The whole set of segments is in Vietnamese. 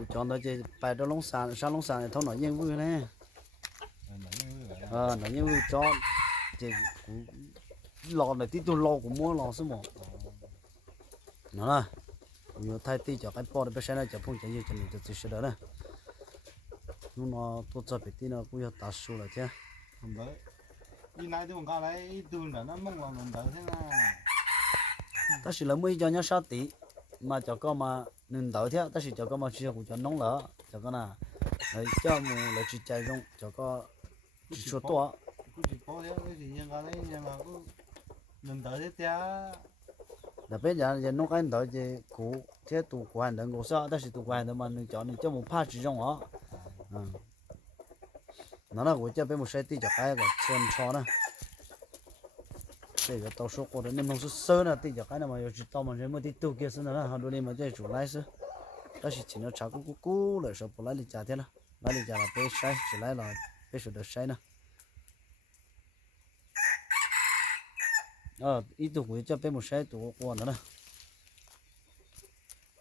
กูจอนตัวจะไป到龙山上龙山头脑烟雾呢脑烟雾จอจะกูรอในที่ตัวรอกูมัวรอสมองนั่นล่ะกูอยู่ท้ายที่จะไปปอดไปใช้นะจะพุ่งจะยืดจะนี่จะติดเสด็จนะนู่นตัวจะไปที่นะกู要打输了จ้ะđi nay tôi còn có lấy đường là nó mong là mình đợi thế nào ta chỉ là mới cho nhau sát tí mà cho có mà nên đợi thế ta chỉ cho có mà chia của cho nóng lỡ cho có là lấy cho mù lấy chỉ chạy rong cho có chỉ số to cứ chỉ có thế cái gì nhưng cái đấy nhưng mà cứ mình đợi thế té đặc biệt là nông cái đợi thì cũ thế tụ của hành động của sao ta chỉ tụ của hành động mà nên chọn nên cho một pha chỉ rong đó nó là của cho bên một xe tí cho cái chân cho nè这个到时候的你们是收了对着干的嘛，要去到嘛人们的都给是那很多人们在煮来是，但是请了茶咕了说不来你家的了，来你家了被晒起来了，被手的晒呢。一度回家被没晒多过了呢，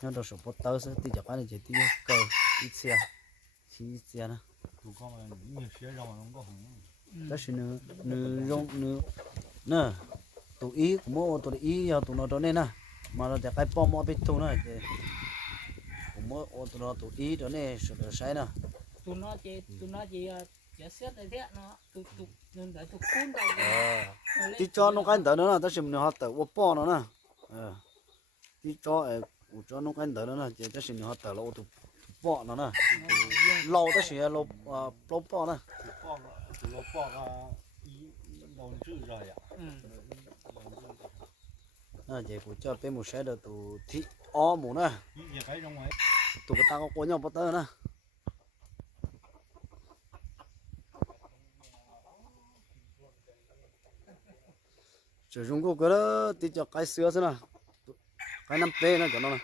那到时候不到是对着干的就对够一次啊，一次啊呢。我讲嘛，你学让我能够红。但是呢，用nè tụi ý của mỗi tụi ý tụi nó đó nên nè mà nó để cái bom ở bên tụi nó của mỗi tụi nó tụi ý đó này sửa được sai nè tụi nó chỉ giả xét này thế nó tụi nên để tụi cuốn đầu tí cho nó cái đỡ nữa nè ta xem nó tự ô bò nó nè tí cho nó cái đỡ nữa nè chỉ ta xem nó tự lâu tụi bò nó nè lâu ta xem lâu bò nè lâu bò lâu chữ rồi ạ vậy của cho bên một xe được tụ thị o mù nè tụ cái tao có nhau bắt tơ nè sử dụng của cái đó thì cho cái sữa thế nè cái 5P nè cho nó nè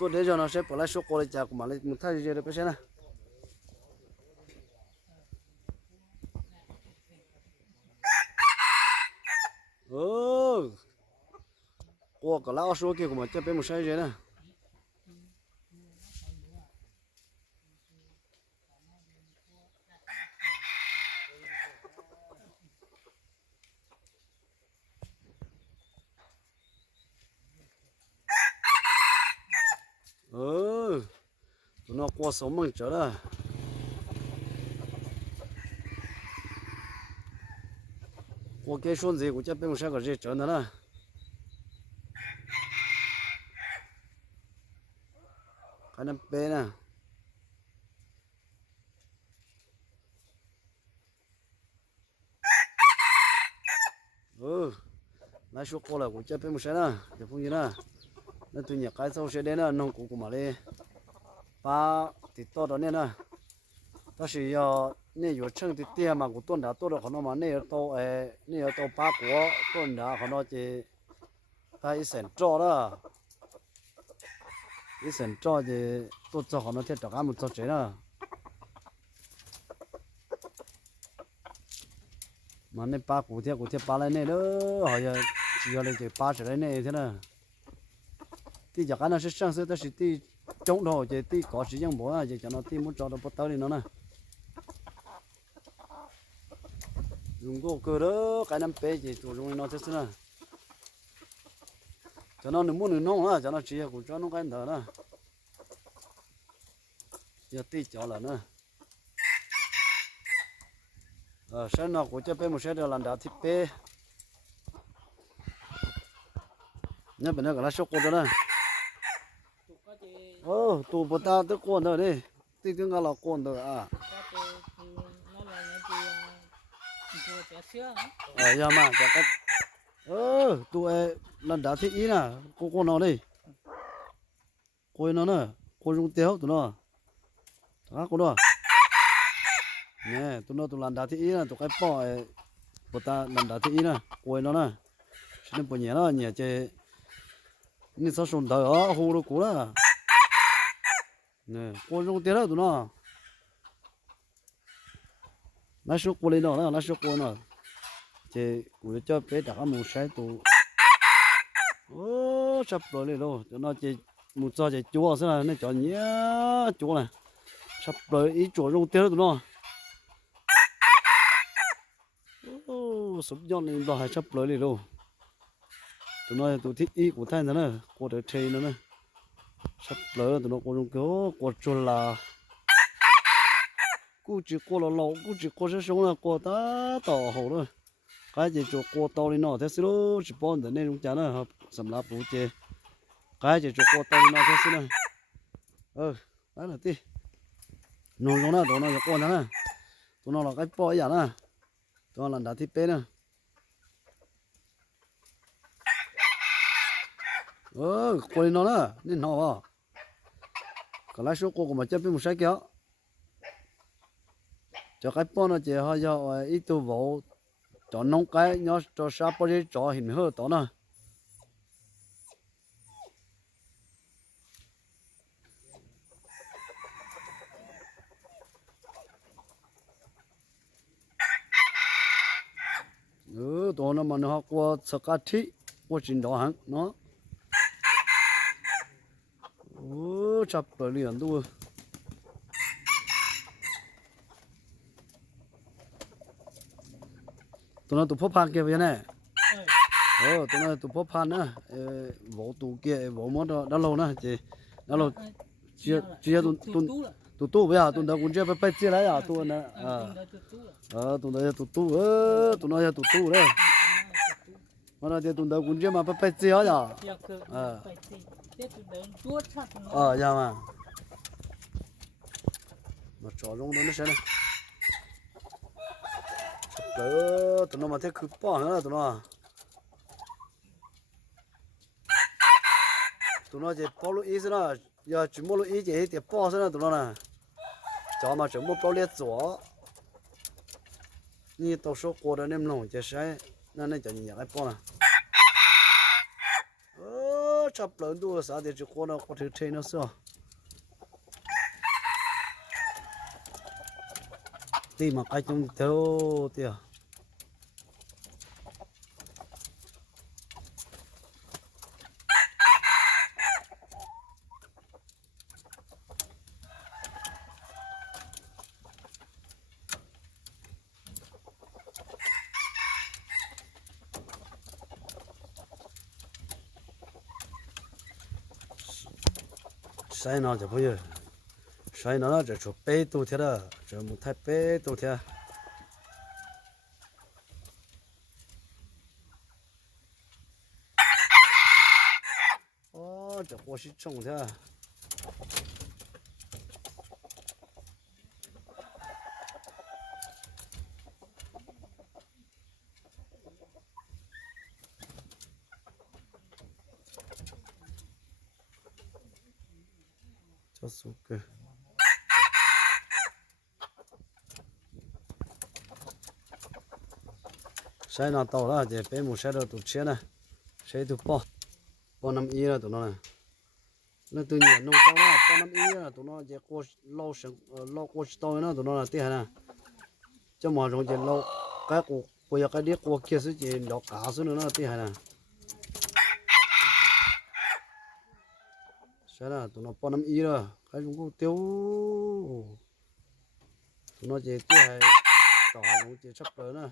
tôi để cho nó sẽ bỏ lại số cô lại chả của mà lại một thay gì được cái xe nè qua cái lão số kia của mình cho bên một sai gì nè tụi nó qua sống mình trở đó qua cái số gì của cho bên một sai cái gì trở nữa nè cái 5P nè lái số cô là của chơi bên một xe nè để phong gì nè nên tụi nhà cái sau xe đến nè nông cụ của mà đi ba thì to đó nè ta chỉ nè vừa chân thì tiền mà của tuần đã to được họ nó mà nè to ba của tuần đã họ nó chỉ cái sền trò đó cái sền trò thì tôi cho họ nó thiết được ăn một cho chế nè mà nè ba của thiết ba này nè đó họ giờ chỉ giờ lên chỉ ba trở lại nè thế nè thì giờ cái nó sẽ sang sẽ ta sẽ thì chống đồ chỉ thì có sử dụng bố chỉ cho nó thì muốn cho nó bắt đầu đi nó nè dùng cái cơ đó cái 5P chỉ chủ dùng nó thế nè cho nó muốn được nông á cho nó chỉ của cho nó cái đó nè giờ tí cho là nữa sẽ nó của cho bên một sẽ được làm đá thịt bê nhớ bên đó cái lá sốt của nó nè tụ bột ta tới con rồi đi tí tiếng là con rồi à giờ mà cho cái tụi lần đã thích ý nè cô nó đi cô nó nè cô dùng téo tụi nó đó cô đó nè tụi lần đã thích ý nè tụi cái bò bột ta lần đã thích ý nè cô nó nè xin bò nhẹ nó nhẹ chơi nên sao sồn đời ở hồ đồ cũ đó nè cô dùng téo tụi nó lá số cô lên đó lá số cô nó chỉ của cho bé đã một sai tụ sắp rồi lên luôn cho nó chỉ một giờ chỉ chúa xem là nó cho nhớ chúa này sắp rồi ý chúa rong tiêu tụi nó sắp nhon lên đó hay sắp rồi lên luôn tụi nó tụi thích ý của thay nữa nè của để chơi nữa nè sắp rồi tụi nó của rong tiêu của chúa là cú chỉ của là lâu cú chỉ của sẽ sống là của ta tỏ hậu rồi cái gì cho của tao đi nó thế xíu chỉ bọn để nên chúng ta nữa sắm lá bù chê cái gì cho của tao đi nó thế xíu nữa đấy là tí nông giống tụi nó con nữa tụi nó là cái bò vậy nè tụi nó là đã thịt bê nè quay nó nè nên nó vào cái lái số của mà chấp với một sai kéo cho cái bò nó chỉ hơi cho ít tu vụ cho nông cái nó cho sao bao nhiêu cho hình hơn đó nè đó nó mà nó qua sơ cá thị qua trình đó hả nó chập rồi liền luôn tụi nó tụi phô phan kia vậy nè tụi nó tụi phô phan nữa vỗ tụ kia vỗ món đó lâu nữa chị đó lâu chia tụi tu bây giờ tụi nó cũng chưa phải chia lại à tụi nó tụi nó tụi tu đấy mà nó thì tụi nó cũng chưa mà phải chia à dạ mà trò rong nó sẽ này tụi nó mà thấy cứ bỏ nữa tụi nó chỉ bỏ lúa ít nữa giờ chỉ mua lúa ít chỉ thì bỏ nữa tụi nó nè cho mà chỉ mua bao liệt gió như tàu số qua đó nem lồng chỉ sai nên nó chỉ nhận cái bỏ nè chập lớn đua sao thì chỉ qua nó có thể chơi nó sao đi mà cái chúng theo tiệt sai nó chỉ bây giờ sai nó chỉ chụp bê tu thế đó chỉ một thái bê tu thế chỉ qua xí trồng thế cho số cơ sai nó tàu đó chỉ bé một sai đồ tụt xe này sai tụt po năm y là tụi nó này nó tự nhiên nông tàu đó po năm y là tụi nó chỉ qua lâu sống lâu qua tàu nó tụi nó là tiếc này cho mà rồi chỉ lâu cái cuộc bây giờ cái đĩa qua kia sẽ chỉ đào cá xuống nữa nó tiếc này sai là tụi nó po năm y rồi cái chúng có tiêu tụi nó chỉ tiếc hay tàu chúng chỉ chấp rồi nè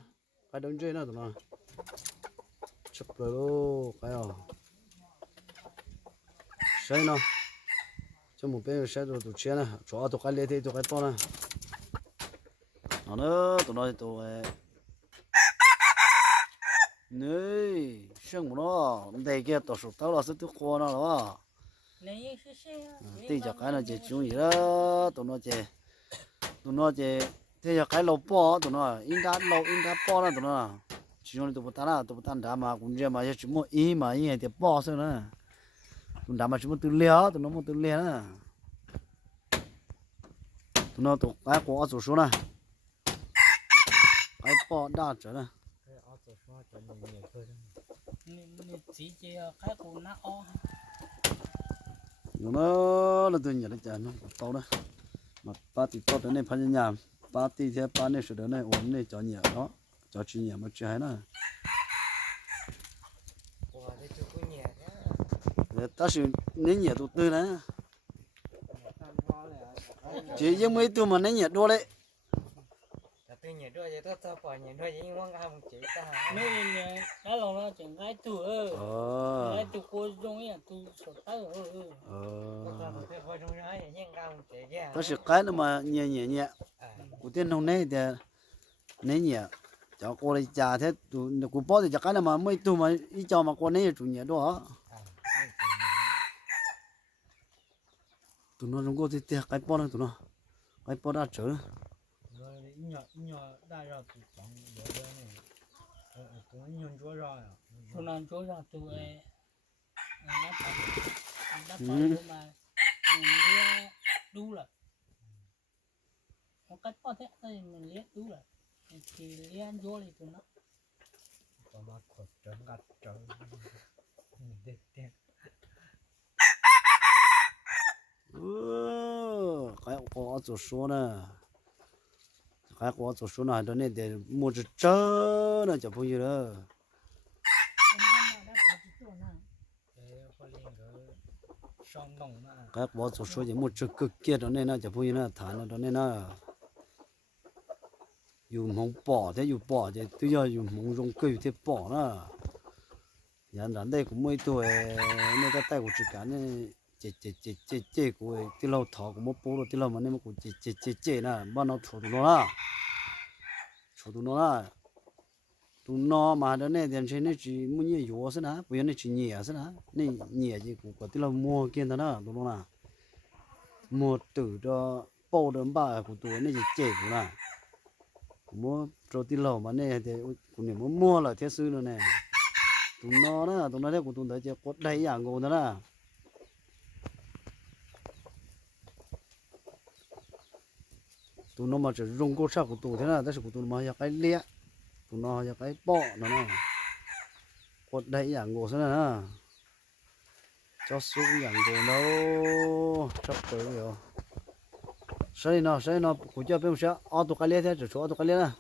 cái đứng trên đó tụi nó chụp rồi luôn cái sai nó cho một bên sai rồi tụi chia này cho tụi cái lê thì tụi cái to này nó nữa tụi nó tụi nơi xem một nó đây kia tụi sụt tao là sẽ tụi con nó đó thì cho cái nó chỉ chung gì đó tụi nó chỉ thế giờ cái lẩu bò tụi nó in cá bò đó tụi nó chỉ dùng tụi ta đã mà cũng chưa mà chỉ mua ý mà ý thì bò thôi nữa tụi đã mà chỉ mua từ leo tụi nó mua từ leo nữa tụi nó tụi cái của chủ số này cái bò đa trở này nó là tôi nhận được trả nó to đó mà ba thì to tới này phải nhà ba tí thế ba này sửa này ổn này cho nhà đó cho chị nhà mà chơi nữa 但是那年都对了，这因为多嘛，那年多嘞。 Từ nhảy đua vậy tôi cho bỏ nhảy đua vậy nhưng mà không chỉ ta mấy người đã lâu nó chẳng cái tu cái tu cô giống như tu sổ tơ tôi cho tôi coi trong đó vậy nhưng không chỉ ra 但是改了嘛，年，古天农那的那年，叫过来家他都古包的家改了嘛，没多嘛，一家嘛过那住年多，都那中国的改包了都那，改包那走。 nhỏ đại ra tụ sống rồi đấy này cũng nhon chúa ra à tu nan chỗ ra tu nó phải mà lia đu là một cách có thể thì mình lia đu là thì lia vô thì tụi nó có mà khổ trơn gắt trơn đẹp đẹp cái có chỗ số nè. Cái quả chỗ số này đó nên để mua cho chớ nó chả bao nhiêu đâu. Cái quả chỗ số chỉ mua cho cực kia đó nên nó chả bao nhiêu nó thả nó đó nên nó dùng mông bỏ thế dùng bỏ thì tôi giờ dùng mông rong cây thế bỏ nó. Giờ đến đây cũng mấy tuổi nên ta tay của chị cả nên chế của tí lâu thọ của một bố rồi tí lâu mà nên mà cũng chế nè bao nó chỗ nó là tụi nó mà đó này tiền trên này chỉ mua nhiều yếu thế nào bây giờ này chỉ nhẹ thế nào này nhẹ gì cũng có tí lâu mua kia đó nè tụi nó là mua từ đó bao đấm ba của tụi này chỉ chế của nè mua rồi tí lâu mà này thì cũng này mua là thế sư rồi nè tụi nó đấy của tụi nó chỉ có đầy dạng ngô đó nè. Tụi nó mà chỉ rung cô sao của tụi thế nào,但是của tụi nó mà cái lia, tụi nó cái bọ nó nè, quật đấy dạng ngô thế này nè, cho xuống dạng ngô đâu, sắp tới rồi, sai nó, của cho bên sao, tụi cái lia thế, chỉ số tụi cái lia nè.